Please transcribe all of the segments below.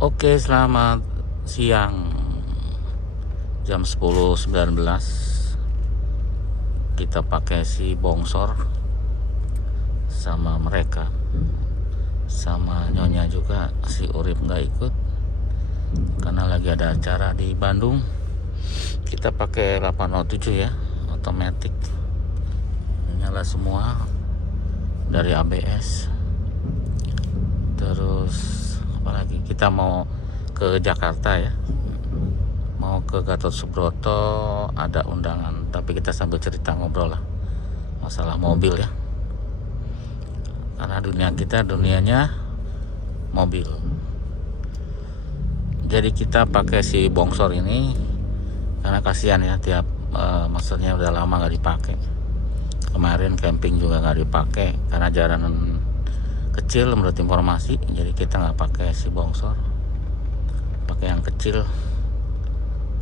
Oke, selamat siang. Jam 10.19 kita pakai si Bongsor sama mereka. Sama Nyonya juga, si Urip nggak ikut karena lagi ada acara di Bandung. Kita pakai 807 ya, otomatis. Nyala semua dari ABS. Terus apalagi kita mau ke Jakarta ya, mau ke Gatot Subroto, ada undangan, tapi kita sambil cerita ngobrol lah masalah mobil ya, karena dunia kita dunianya mobil. Jadi kita pakai si Bongsor ini karena kasihan ya, tiap maksudnya udah lama nggak dipakai. Kemarin camping juga nggak dipakai karena jalanan kecil menurut informasi, jadi kita nggak pakai si Bongsor, pakai yang kecil.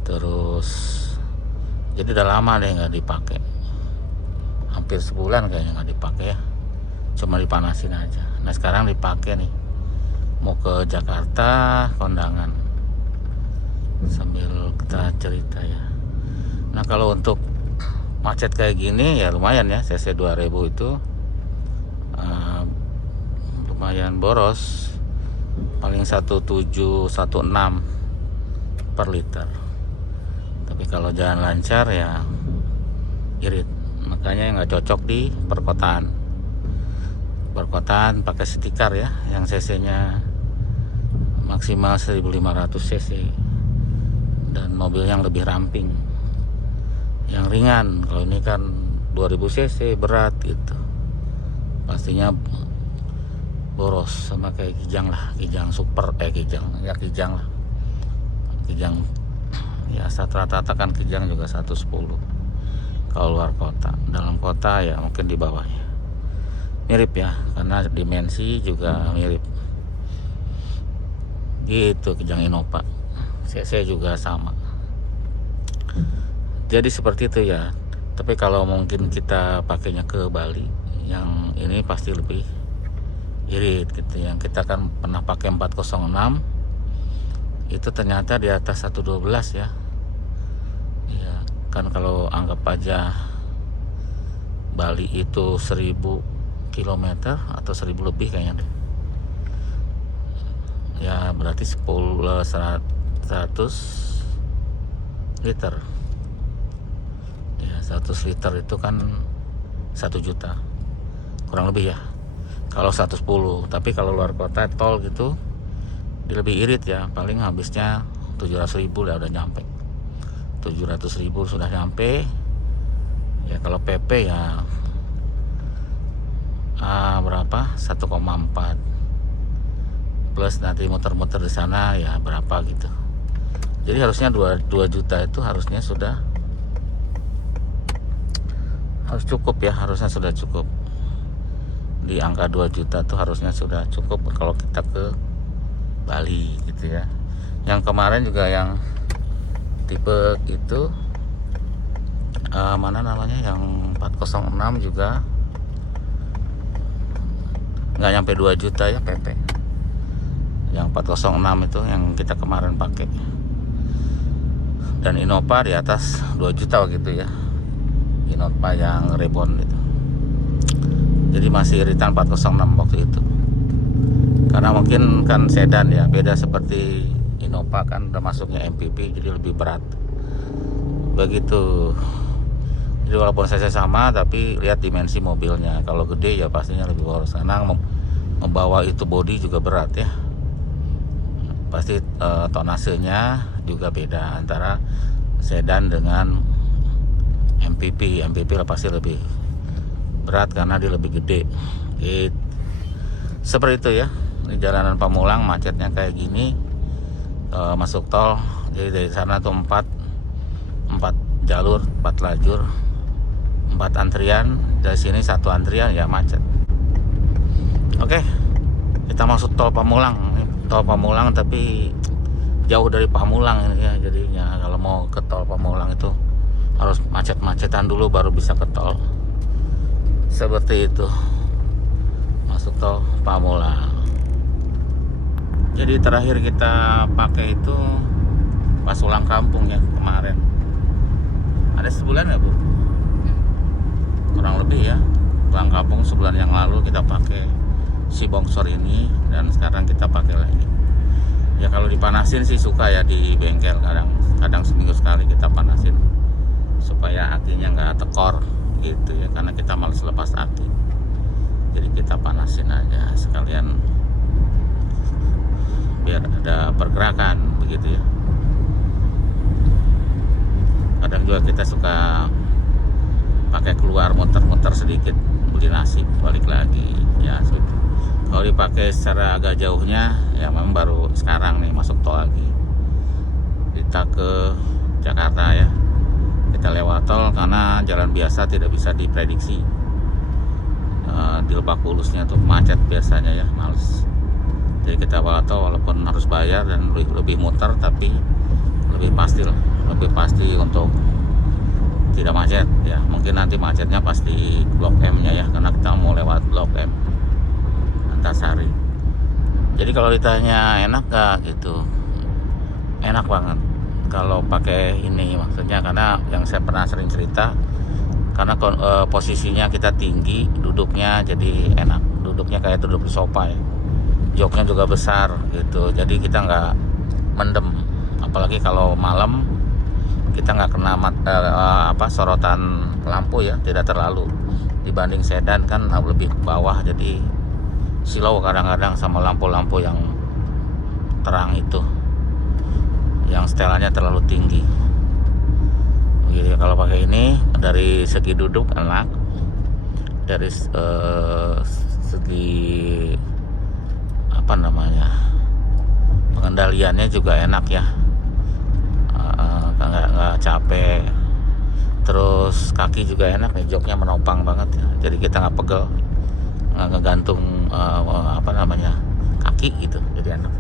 Terus jadi udah lama deh nggak dipakai, hampir sebulan kayaknya nggak dipakai ya, cuma dipanasin aja. Nah sekarang dipakai nih, mau ke Jakarta kondangan, sambil kita cerita ya. Nah kalau untuk macet kayak gini ya lumayan ya, cc 2000 itu lumayan boros, paling 1716 per liter. Tapi kalau jalan lancar ya irit, makanya nggak cocok di perkotaan. Perkotaan pakai stiker ya, yang cc nya maksimal 1500 cc, dan mobil yang lebih ramping, yang ringan. Kalau ini kan 2000 cc berat gitu, pastinya boros. Sama kayak Kijang lah, Kijang super, Kijang lah, Kijang ya rata-rata kan Kijang juga 110 kalau luar kota. Dalam kota ya mungkin di bawahnya, mirip ya, karena dimensi juga mirip gitu. Kijang Innova cc juga sama, jadi seperti itu ya. Tapi kalau mungkin kita pakainya ke Bali, yang ini pasti lebih irit gitu. Yang kita kan pernah pakai 406 itu ternyata di atas 112 ya. Ya kan, kalau anggap aja Bali itu 1000 km atau 1000 lebih kayaknya deh ya, berarti 100 liter ya. 100 liter itu kan 1 juta kurang lebih ya, kalau 110. Tapi kalau luar kota tol gitu dia lebih irit ya, paling habisnya 700.000 lah udah nyampe. 700.000 sudah nyampe ya. Kalau PP ya berapa, 1,4 plus nanti muter-muter di sana ya berapa gitu. Jadi harusnya 2 juta itu harusnya harus cukup ya, harusnya sudah cukup. Di angka 2 juta tuh harusnya sudah cukup kalau kita ke Bali gitu ya. Yang kemarin juga yang tipe itu mana namanya, yang 406 juga nggak nyampe 2 juta ya PP. Yang 406 itu yang kita kemarin pakai, dan Innova di atas 2 juta gitu ya, Innova yang Reborn itu. Jadi masih iritan 406 waktu itu, karena mungkin kan sedan ya, beda seperti Innova kan udah masuknya MPV, jadi lebih berat begitu. Jadi walaupun saya sama, tapi lihat dimensi mobilnya. Kalau gede ya pastinya lebih boros, karena membawa itu bodi juga berat ya. Pasti tonasenya juga beda antara sedan dengan MPV. MPV pasti lebih berat karena dia lebih gede gitu. Seperti itu ya. Di jalanan Pamulang macetnya kayak gini, masuk tol. Jadi dari sana tuh 4 jalur, 4 lajur, 4 antrian. Dari sini 1 antrian ya macet. Oke, kita masuk tol Pamulang. Tol Pamulang tapi jauh dari Pamulang ini ya. Jadinya kalau mau ke tol Pamulang itu harus macet-macetan dulu baru bisa ke tol. Seperti itu, masuk tol Pamulang. Jadi terakhir kita pakai itu pas ulang kampung ya kemarin. Ada sebulan ya Bu? Kurang lebih ya. Ulang kampung sebulan yang lalu kita pakai si bongsor ini, dan sekarang kita pakai lagi. Ya kalau dipanasin sih suka ya di bengkel, kadang seminggu sekali kita panasin supaya akinya nggak tekor gitu ya, karena kita males lepas aki. Jadi kita panasin aja sekalian biar ada pergerakan begitu ya. Kadang juga kita suka pakai keluar muter-muter sedikit, beli nasi balik lagi ya. Kalau dipakai secara agak jauhnya ya memang baru sekarang nih masuk tol lagi, kita ke Jakarta ya. Kita lewat tol karena jalan biasa tidak bisa diprediksi. Di Lebak Bulusnya tuh macet biasanya ya, males. Jadi kita lewat tol walaupun harus bayar dan lebih muter, tapi lebih pasti untuk tidak macet ya. Mungkin nanti macetnya pasti Blok M nya ya, karena kita mau lewat Blok M Antasari. Jadi kalau ditanya enak gak gitu, enak banget kalau pakai ini, maksudnya karena yang saya pernah sering cerita, karena posisinya kita tinggi, duduknya jadi enak, duduknya kayak duduk di sofa ya. Joknya juga besar gitu, jadi kita nggak mendem, apalagi kalau malam kita nggak kena sorotan lampu ya, tidak terlalu. Dibanding sedan kan lebih ke bawah, jadi silau kadang-kadang sama lampu-lampu yang terang itu, yang setelannya terlalu tinggi. Jadi kalau pakai ini dari segi duduk enak, dari segi pengendaliannya juga enak ya, nggak capek. Terus kaki juga enak nih, joknya menopang banget ya, jadi kita nggak pegel, nggak ngegantung kaki gitu, jadi enak.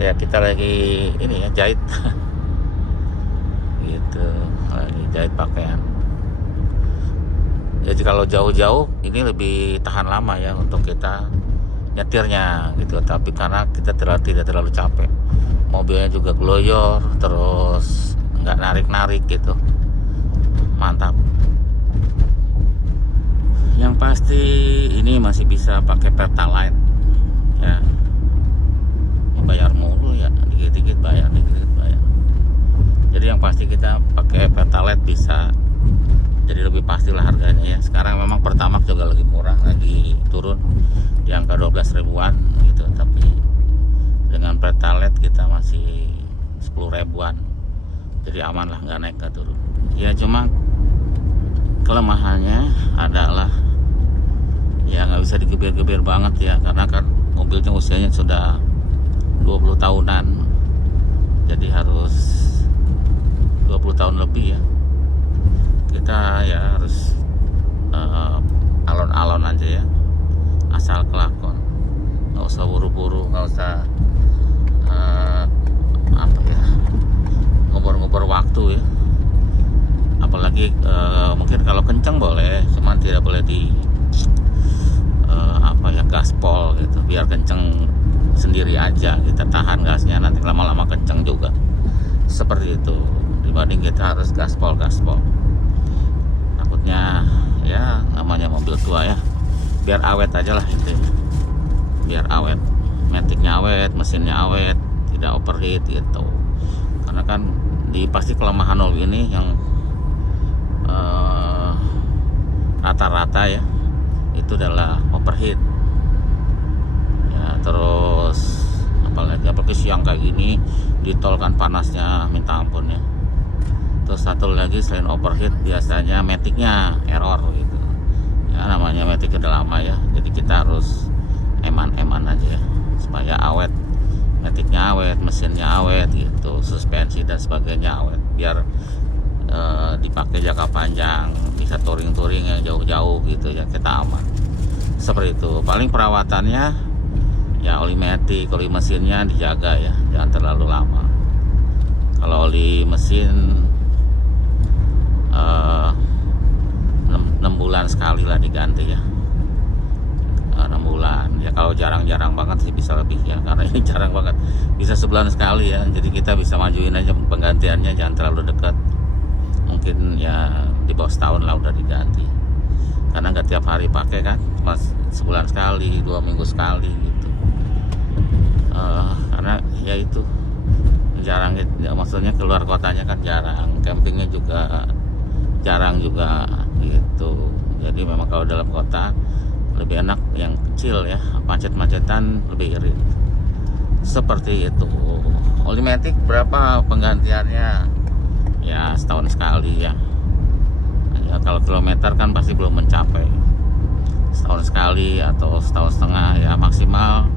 Ya kita lagi ini ya jahit gitu, lagi jahit pakaian. Jadi kalau jauh-jauh ini lebih tahan lama ya untuk kita nyetirnya gitu, tapi karena kita tidak terlalu capek, mobilnya juga gloyor, terus nggak narik-narik gitu, mantap. Yang pasti ini masih bisa pakai Pertalite ya, bayar mulu ya, dikit-dikit bayar. Jadi yang pasti kita pakai Pertalite bisa, jadi lebih pastilah harganya ya. Sekarang memang Pertamax juga lagi murah, lagi turun di angka 12 ribuan gitu, tapi dengan Pertalite kita masih 10 ribuan, jadi aman lah, nggak naik nggak turun ya. Cuma kelemahannya adalah ya nggak bisa digeber-geber banget ya, karena kan mobilnya usianya sudah 20 tahunan, jadi harus 20 tahun lebih ya. Kita ya harus alon-alon aja ya, asal kelakon, nggak usah buru-buru, nggak usah ngubur-ngubur waktu ya. Apalagi mungkin kalau kenceng boleh, cuman tidak boleh di gaspol gitu, biar kenceng sendiri aja, kita tahan gasnya, nanti lama-lama kenceng juga, seperti itu, dibanding kita harus gaspol. Takutnya ya namanya mobil tua ya, biar awet aja lah itu, biar awet, metiknya awet, mesinnya awet, tidak overheat gitu. Karena kan pasti kelemahan mobil ini yang rata-rata ya itu adalah overheat ya. Terus apalagi siang kayak gini di tol kan panasnya minta ampun ya. Terus satu lagi selain overheat, biasanya metiknya error gitu ya, namanya metik udah lama ya, jadi kita harus eman aja ya, supaya awet, metiknya awet, mesinnya awet gitu, suspensi dan sebagainya awet, biar dipakai jangka panjang, bisa touring yang jauh-jauh gitu ya, kita aman. Seperti itu. Paling perawatannya ya oli metik, oli mesinnya dijaga ya, jangan terlalu lama. Kalau oli mesin 6 bulan sekali lah diganti ya, 6 bulan ya. kalau jarang-jarang banget sih bisa lebih ya, karena ini jarang banget, bisa sebulan sekali ya. Jadi kita bisa majuin aja penggantiannya, jangan terlalu dekat, mungkin ya di bawah setahun lah udah diganti, karena nggak tiap hari pakai kan, cuma sebulan sekali, 2 minggu sekali gitu. Karena ya itu jarang ya, maksudnya keluar kotanya kan jarang, campingnya juga jarang juga gitu. Jadi memang kalau dalam kota lebih enak yang kecil ya, macet-macetan lebih irit seperti itu. Olimatic berapa penggantiannya? Ya setahun sekali ya. Ya kalau kilometer kan pasti belum mencapai, setahun sekali atau setahun setengah ya, maksimal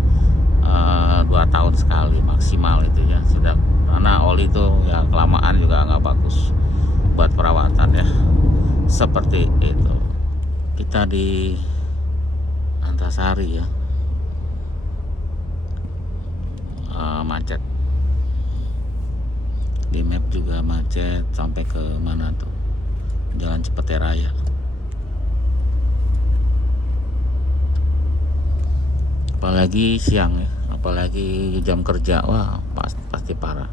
2 tahun sekali maksimal itu ya sudah, karena oli itu ya kelamaan juga nggak bagus buat perawatan ya, seperti itu. Kita di Antasari ya, macet, di map juga macet sampai ke mana tuh, Jalan Cepete Raya. Apalagi siang ya, apalagi jam kerja, wah pasti parah.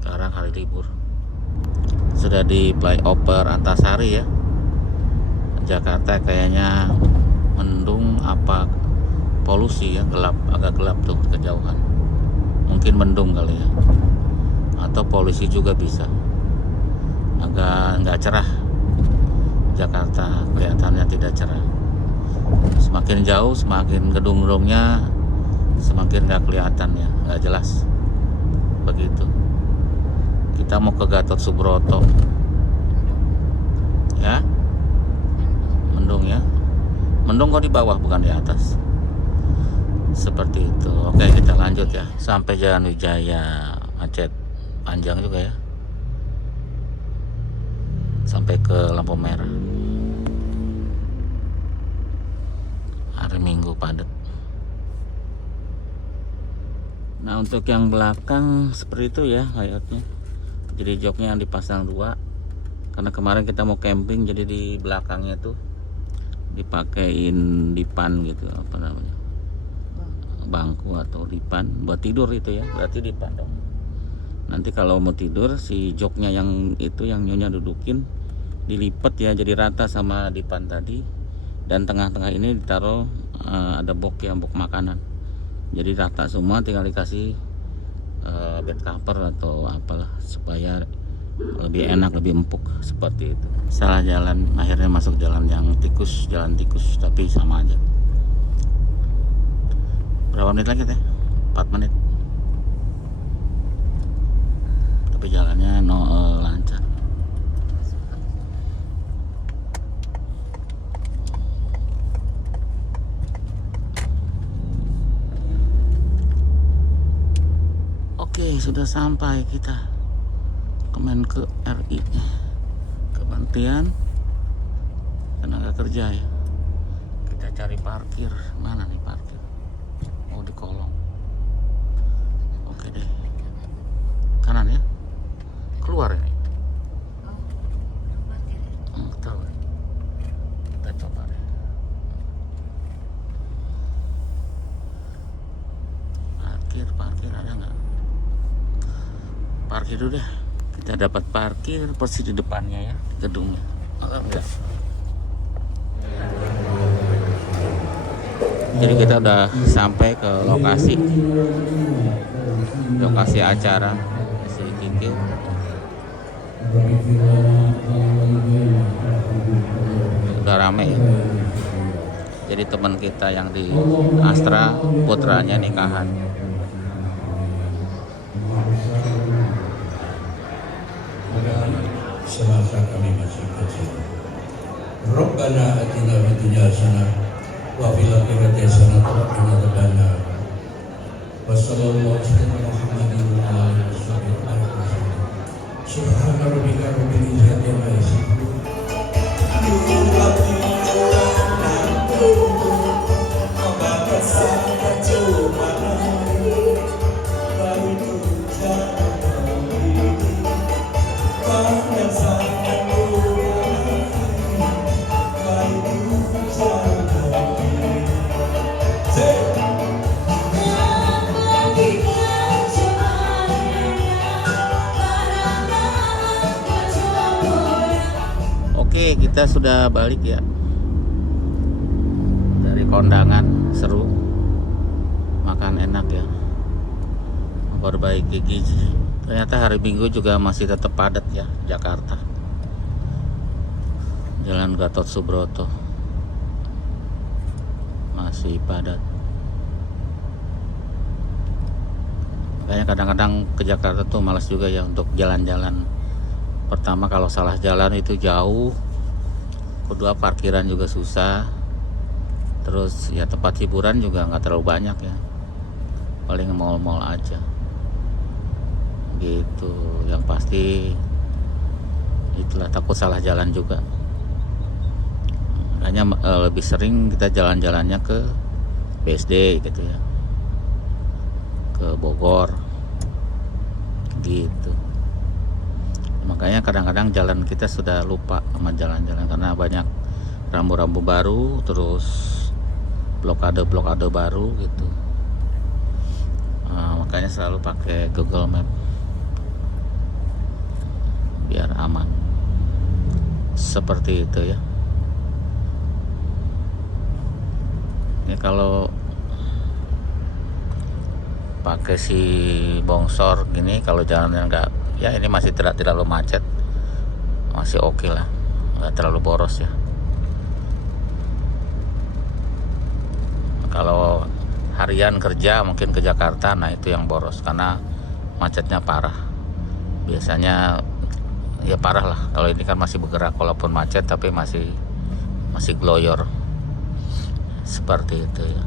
Sekarang hari libur, sudah di flyover Antasari ya. Jakarta kayaknya mendung apa polusi ya, gelap, agak gelap tuh kejauhan, mungkin mendung kali ya, atau polusi juga bisa, agak nggak cerah. Jakarta kelihatannya tidak cerah, semakin jauh semakin gedung-gedungnya semakin nggak kelihatan ya, nggak jelas begitu. Kita mau ke Gatot Subroto ya, mendung ya, mendung kok di bawah bukan di atas, seperti itu. Oke, kita lanjut ya, sampai Jalan Wijaya, macet panjang juga ya, sampai ke lampu merah. Hari Minggu padat. Nah untuk yang belakang seperti itu ya layoutnya, jadi joknya yang dipasang 2, karena kemarin kita mau camping, jadi di belakangnya tuh dipakein dipan gitu, apa namanya, bangku atau dipan buat tidur itu ya, berarti dipan dong. Nanti kalau mau tidur si joknya yang itu yang Nyonya dudukin dilipat ya, jadi rata sama dipan tadi, dan tengah-tengah ini ditaruh ada box yang box makanan, jadi rata semua, tinggal dikasih bed cover atau apalah supaya lebih enak, lebih empuk, seperti itu. Salah jalan, akhirnya masuk jalan yang tikus, jalan tikus, tapi sama aja. Berapa menit lagi teh? 4 menit. Tapi jalannya lancar. Oke, sudah sampai kita. Kemenke RI, Kementerian Tenaga Kerja ya. Kita cari parkir, mana nih parkir? Oh di kolong. Oke deh, kanan ya, keluar ini. Tahu. Kita coba deh. Parkir ada nggak? Parkir dulu deh. Kita dapat parkir persis di depannya ya, di gedungnya. Enggak. Jadi kita udah sampai ke lokasi acara di Kikil. Udah rame ya. Jadi teman kita yang di Astra, putranya nikahan. Semasa kami masih kecil, Rabbana atina fid dunya hasanah wa fil akhirati hasanah wa qina adzabannar. Wassallallahu ala Muhammadin wa ala alihi wasallam. Subhana rabbika rabbil izzati amma yasifun. kita sudah balik ya dari kondangan, seru, makan enak ya, memperbaiki gizi. Ternyata hari Minggu juga masih tetap padat ya Jakarta. Jalan Gatot Subroto masih padat. Makanya kadang-kadang ke Jakarta tuh malas juga ya untuk jalan-jalan. Pertama kalau salah jalan itu jauh, kedua parkiran juga susah, terus ya tempat hiburan juga nggak terlalu banyak ya, paling mall-mall aja gitu. Yang pasti itulah, takut salah jalan juga. Makanya lebih sering kita jalan-jalannya ke BSD gitu ya, ke Bogor gitu. Makanya kadang-kadang jalan kita sudah lupa sama jalan-jalan karena banyak rambu-rambu baru, terus blokade-blokade baru gitu. Makanya selalu pakai Google Map biar aman. Seperti itu ya. Ini kalau pakai si bongsor gini, kalau jalannya enggak ya, ini masih tidak terlalu macet, masih oke lah, nggak terlalu boros ya. Kalau harian kerja mungkin ke Jakarta, nah itu yang boros karena macetnya parah. Biasanya ya parah lah. Kalau ini kan masih bergerak, walaupun macet tapi masih gloyor seperti itu ya.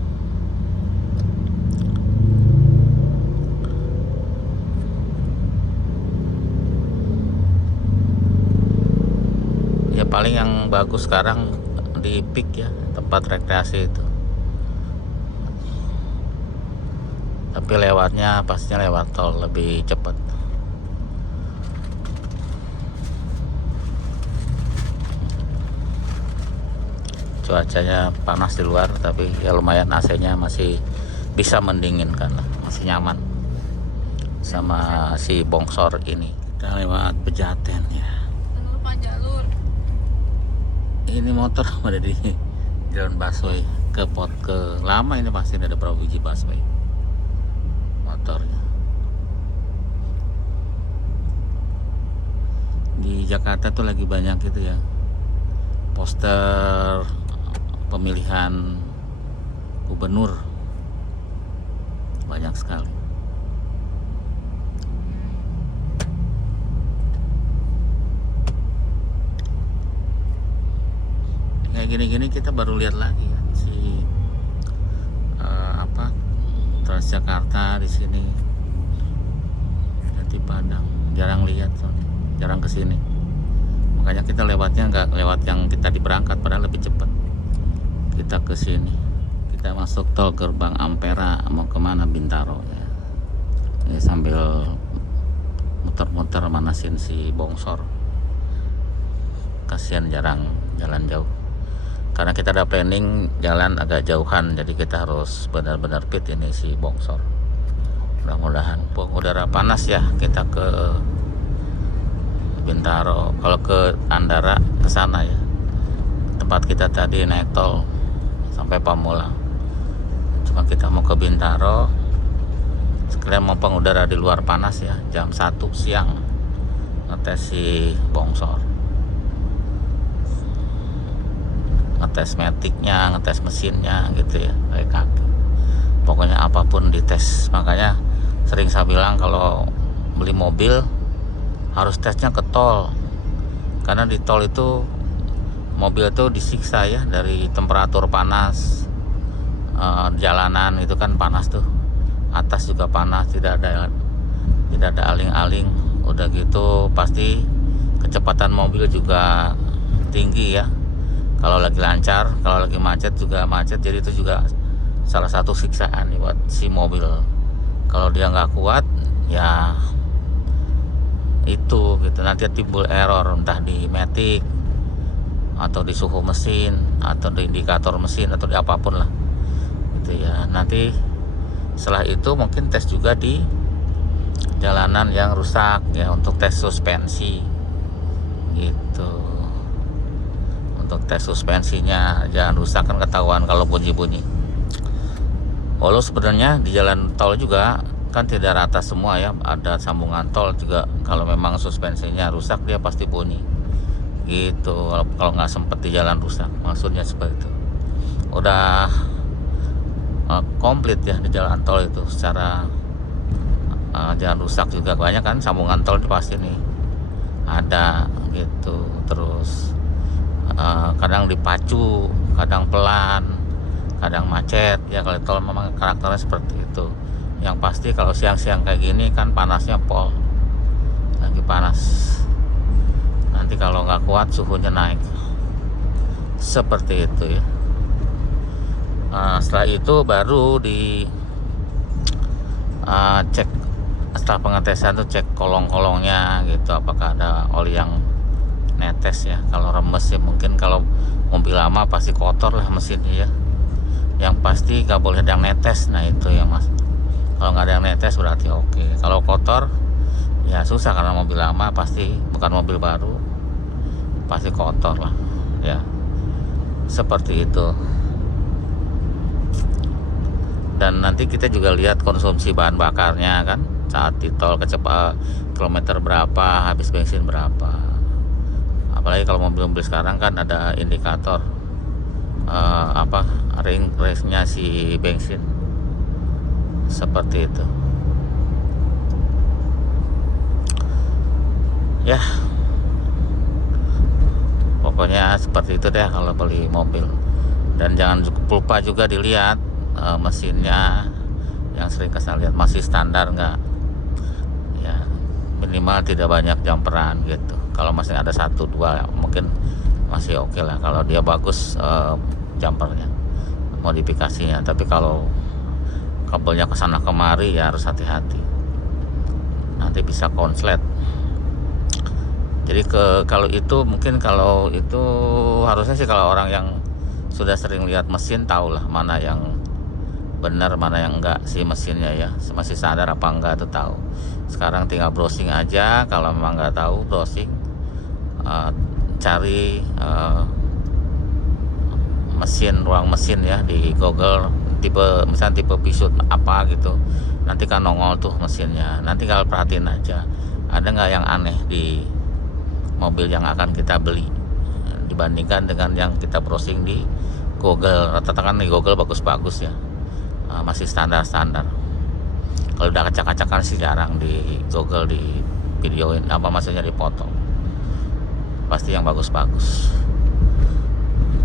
Ya paling yang bagus sekarang di Peak ya, tempat rekreasi itu. Tapi lewatnya pastinya lewat tol, lebih cepat. Cuacanya panas di luar, tapi ya lumayan, AC-nya masih bisa mendinginkan lah, masih nyaman sama si bongsor ini. Kita lewat Pejaten ya. Jalur. Ini motor ada di jalan busway ke lama, ini pasti ada Prawijaya busway motornya. Di Jakarta tuh lagi banyak gitu ya, poster pemilihan gubernur, banyak sekali. Kayak gini-gini kita baru lihat lagi ya, si Transjakarta di sini, Jati Padang, jarang lihat soalnya, jarang kesini. Makanya kita lewatnya nggak lewat yang kita diberangkat, padahal lebih cepat kita kesini. Kita masuk tol gerbang Ampera, mau kemana? Bintaro ya. Ini sambil muter-muter manasin si bongsor, kasihan jarang jalan jauh. Karena kita ada planning jalan agak jauhan, jadi kita harus benar-benar fit ini si bongsor. Mudah-mudahan udara panas ya, kita ke Bintaro. Kalau ke Andara ke sana ya, tempat kita tadi naik tol sampai Pamulang. Cuma kita mau ke Bintaro sekalian mau pengudara di luar panas ya, jam 1 siang ngetes si bongsor, ngetes metiknya, ngetes mesinnya gitu ya, kayak kaki. Pokoknya apapun dites. Makanya sering saya bilang kalau beli mobil harus tesnya ke tol, karena di tol itu mobil itu disiksa ya, dari temperatur panas, jalanan itu kan panas tuh, atas juga panas, tidak ada aling-aling. Udah gitu pasti kecepatan mobil juga tinggi ya, kalau lagi lancar, kalau lagi macet juga macet. Jadi itu juga salah satu siksaan nih buat si mobil. Kalau dia nggak kuat ya itu gitu, nanti timbul error entah di matic atau di suhu mesin atau di indikator mesin atau di apapun lah gitu ya. Nanti setelah itu mungkin tes juga di jalanan yang rusak ya, untuk tes suspensi gitu. untuk tes suspensinya, jangan rusak kan ketahuan kalau bunyi-bunyi. Walau sebenarnya di jalan tol juga kan tidak rata semua ya, ada sambungan tol juga kalau memang suspensinya rusak dia pasti bunyi gitu. Kalau nggak sempet di jalan rusak, maksudnya seperti itu. Udah komplit ya di jalan tol itu secara jalan rusak juga banyak kan, sambungan tol itu pasti nih ada gitu. Terus kadang dipacu, kadang pelan, kadang macet ya. Kalau tol memang karakternya seperti itu. Yang pasti kalau siang-siang kayak gini kan panasnya pol, lagi panas. Nanti kalau nggak kuat suhunya naik seperti itu ya. Setelah itu baru di cek, setelah pengetesan tuh cek kolong-kolongnya gitu, apakah ada oli yang netes ya. Kalau remes ya mungkin, kalau mobil lama pasti kotor lah mesinnya ya. Yang pasti nggak boleh ada yang netes, nah itu ya mas. Kalau nggak ada yang netes berarti oke. Kalau kotor ya susah, karena mobil lama pasti, bukan mobil baru, pasti kotor lah ya, seperti itu. Dan nanti kita juga lihat konsumsi bahan bakarnya kan, saat di tol kecepatan kilometer berapa, habis bensin berapa. Apalagi kalau mobil-mobil sekarang kan ada indikator range-nya si bensin, seperti itu ya. Pokoknya seperti itu deh kalau beli mobil. Dan jangan lupa juga dilihat mesinnya, yang sering kita lihat masih standar nggak ya, minimal tidak banyak jumperan gitu. Kalau masih ada 1-2 mungkin masih oke lah, kalau dia bagus jumpernya, modifikasinya. Tapi kalau kabelnya kesana kemari ya harus hati-hati, nanti bisa konslet. Jadi kalau itu mungkin, kalau itu harusnya sih kalau orang yang sudah sering lihat mesin tahu lah mana yang benar mana yang enggak sih mesinnya ya, masih sadar apa enggak itu tahu. Sekarang tinggal browsing aja, kalau memang nggak tahu browsing, cari mesin, ruang mesin ya di Google, misalnya tipe pisut apa gitu, nanti kan nongol tuh mesinnya. Nanti kalau perhatiin aja ada nggak yang aneh di mobil yang akan kita beli dibandingkan dengan yang kita browsing di Google. Rata-rata kan di Google bagus-bagus ya, masih standar-standar. Kalau udah acak-acakan sih jarang di Google di videoin, maksudnya dipoto. Pasti yang bagus-bagus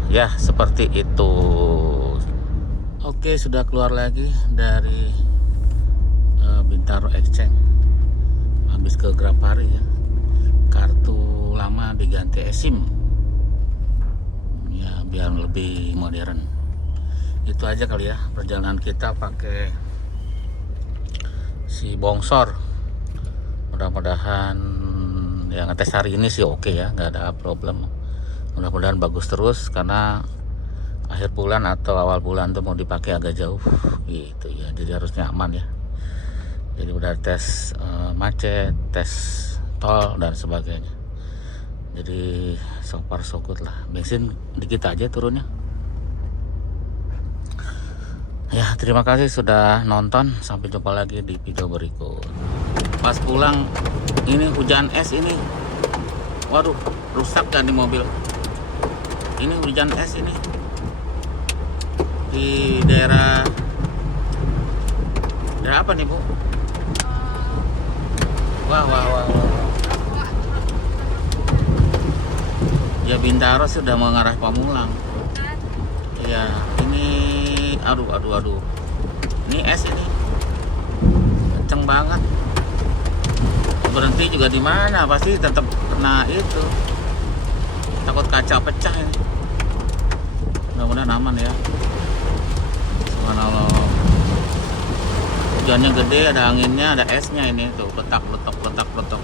ya, seperti itu. Oke, sudah keluar lagi dari Bintaro Exchange, habis ke Grapari ya. Kartu lama diganti eSIM ya, biar lebih modern. Itu aja kali ya perjalanan kita pakai si Bongsor. Mudah-mudahan yang ngetes hari ini sih oke ya, nggak ada problem. Mudah-mudahan bagus terus, karena akhir bulan atau awal bulan tuh mau dipakai agak jauh gitu ya, jadi harus nyaman ya. Jadi udah tes macet, tes tol dan sebagainya. Jadi so far so good lah. Bensin dikit aja turunnya. Ya, terima kasih sudah nonton. Sampai jumpa lagi di video berikut. Pas pulang ini hujan es ini. Waduh, rusak kan di mobil. Ini hujan es ini. Di daerah apa nih, Bu? Wah. Ya Bintaro sudah mengarah Pamulang. Iya, ini aduh. Ini es ini. Kenceng banget. Berhenti juga di mana? Pasti tetap kena itu. Takut kaca pecah ini. Mudah-mudahan aman ya. Subhanallah. Hujannya gede, ada anginnya, ada esnya ini tuh, letak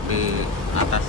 di atas.